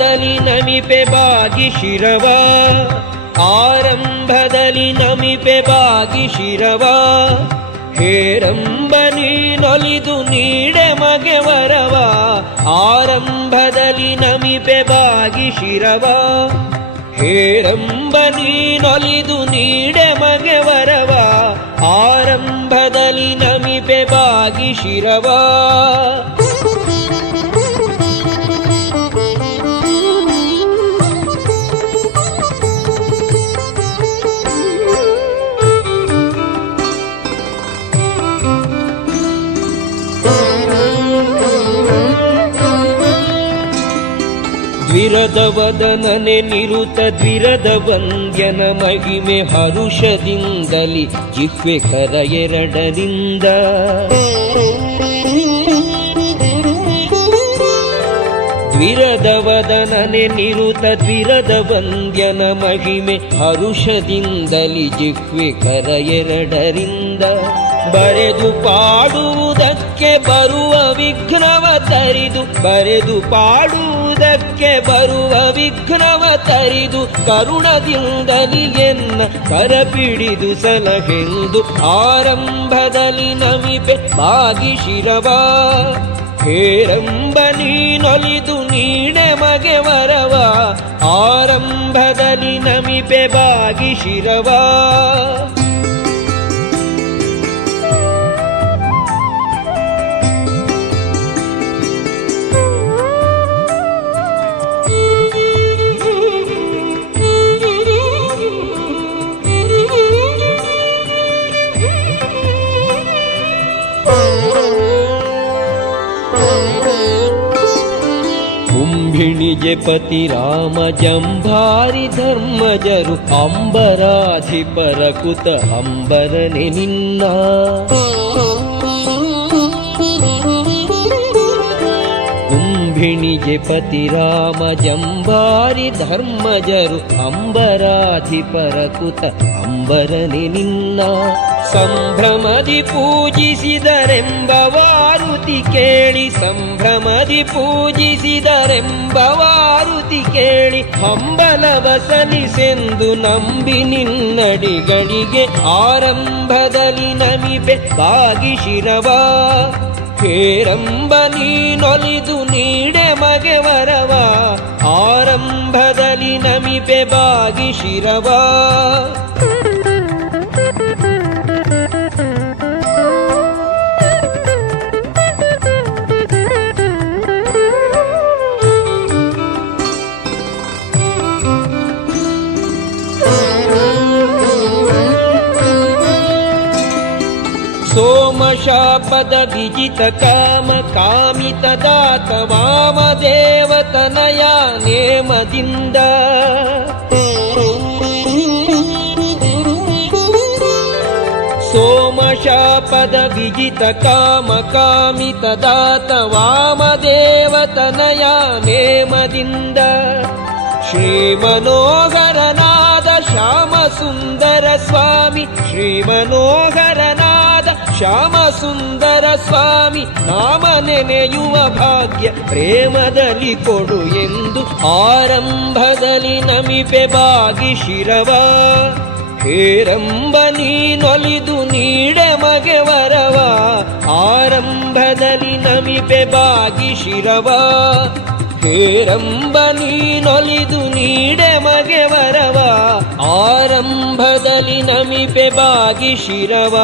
ಆರಂಭದಲ್ಲಿ ನಮಿಪೆ ಬಾಗಿ ಶಿರವ, ಆರಂಭದಲ್ಲಿ ನಮಿಪೆ ಬಾಗಿ ಶಿರವ. ಹೇರಂಬ ನೀನೊಲಿದು ನೀಡೆ ಮಗೆ ವರವ, ಆರಂಭದಲ್ಲಿ ನಮಿಪೆ ಬಾಗಿ ಶಿರವ. ಹೇರಂಬ ನೀನೊಲಿದು ನೀಡೆ ಮಗೆ ವರವ, ಆರಂಭದಲ್ಲಿ ನಮಿಪೆ ಬಾಗಿ ಶಿರವ. ದ್ವಿರದ ವದನನೆ ನಿರುತ ದ್ವಿರದ ವಂದ್ಯನ ಮಹಿಮೆ ಹರುಷದಿಂದಲಿ ಜಿಹ್ವೆ ಕರ ಎರಡರಿಂದ. ದ್ವಿರದ ವದನನೆ ನಿರುತ ದ್ವಿರದ ವಂದ್ಯನ ಮಹಿಮೆ ಹರುಷದಿಂದಲಿ ಜಿಹ್ವೆ ಕರ ಎರಡರಿಂದ. ಬರೆದು ಪಾಡುವುದಕ್ಕೆ ಬರುವ ವಿಘ್ನವ ತರಿದು, ಬರೆದು ಪಾಡುವುದಕ್ಕೆ ಬರುವ ವಿಘ್ನವ ತರಿದು, ಕರುಣದಿಂದಲಿ ಎನ್ನ ಕರಪಿಡಿದು ಸಲಹೆಂದು ಆರಂಭದಲ್ಲಿ ನಮಿಪೆ ಬಾಗಿ ಶಿರವ. ಹೇರಂಬ ನೀನೊಲಿದು ನೀಡೆ ಮಗೆ ವರವ, ಆರಂಭದಲ್ಲಿ ನಮಿಪೆ ಬಾಗಿ ಶಿರವ. ಕುಂಭಿಣಿಗೆ ಪತಿ ರಾಮ ಜಂಭಾರಿ ಧರ್ಮಜರು, ಅಂಬರಾಧಿಪರ ಕುತ ಅಂಬರನೆ ನಿನ್ನ. ಕುಂಭಿಣಿಗೆ ಪತಿ ರಾಮ ಜಂಭಾರಿ ಧರ್ಮಜರು, ಅಂಬರಾಧಿಪರ ಕುತ ಅಂಬರನೆ ನಿನ್ನ. ಸಂಭ್ರಮದಿ ಪೂಜಿಸಿದರೆಂಬ ವಾರುತಿ ಕೇಳಿ, ಸಂಭ್ರಮದಿ ಪೂಜಿಸಿದರೆಂಬ ವಾರುತಿ ಕೇಳಿ, ಹಂಬಲವ ಸಲಿಸೆಂದು ನಂಬಿ ನಿನ್ನಡಿಗಳಿಗೆ ಆರಂಭದಲ್ಲಿ ನಮಿಪೆ ಬಾಗಿ ಶಿರವ. ಹೇರಂಬ ನೀನೊಲಿದು ನೀಡೆ ಮಗೆ ವರವ, ಆರಂಭದಲ್ಲಿ ನಮಿಪೆ ಬಾಗಿ ಶಿರವ. ಸೋಮಶಾಪದ ವಿಜಿತ ಕಾಮ ಕಾಮಿತ ದಾತ ವಾಮದೇವತನಯ ನೇಮದಿಂದ. ಸೋಮಶಾಪದ ವಿಜಿತ ಕಾಮ ಕಾಮಿತ ದಾತ ವಾಮದೇವತನಯ ನೇಮದಿಂದ. ಶ್ರೀಮನೋಹರನಾದ ಶ್ಯಾಮ ಸುಂದರ ಸ್ವಾಮಿ, ಶ್ರೀಮನೋಹರನಾದ ಶ್ಯಾಮ ಸುಂದರ ಸ್ವಾಮಿ, ನಾಮ ನೆನೆಯುವ ಭಾಗ್ಯ ಪ್ರೇಮದಲ್ಲಿ ಕೊಡು ಎಂದು ಆರಂಭದಲ್ಲಿ ನಮಿಪೆ ಬಾಗಿ ಶಿರವ. ಹೇರಂಬ ನೀನೊಲಿದು ನೀಡೆ ಮಗೆ ವರವ, ಆರಂಭದಲ್ಲಿ ನಮಿಪೆ ಬಾಗಿ ಶಿರವ. ಹೇರಂಬ ನೀನೊಲಿದು ನೀಡೆ ಮಗೆ ವರವ, ಆರಂಭದಲ್ಲಿ ನಮಿಪೆ ಬಾಗಿ ಶಿರವ.